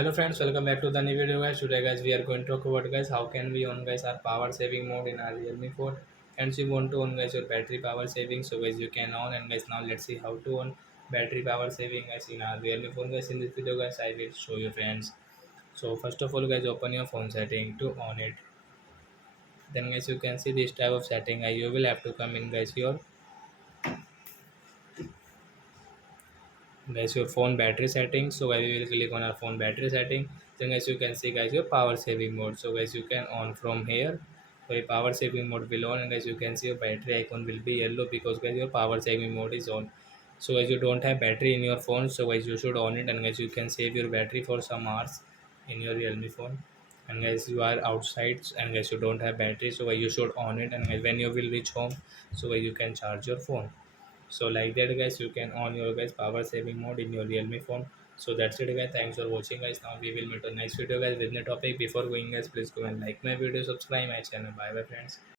Hello friends, welcome back to the new video guys. Today guys we are going to talk about guys how can we on guys our power saving mode in our Realme phone. And you want to on guys your battery power saving, so guys you can on. And guys now let's see how to on battery power saving guys in our Realme phone guys. In this video guys I will show you friends. So first of all guys open your phone setting to on it. Then guys you can see this type of setting. You will have to come in your phone battery settings. So guys we will click on our phone battery setting. Then guys you can see guys your power saving mode, so guys you can on from here. So your power saving mode will on, and guys you can see your battery icon will be yellow because guys your power saving mode is on. So guys you don't have battery in your phone, so guys you should on it, and guys you can save your battery for some hours in your Realme phone. And guys you are outside and guys you don't have battery, so guys you should on it, and guys when you will reach home, so guys you can charge your phone. So like that guys you can on your guys power saving mode in your Realme phone. So that's it guys, thanks for watching guys. Now we will meet on next video guys with the topic. Before going guys, please go and like my video, subscribe my channel. Bye bye friends.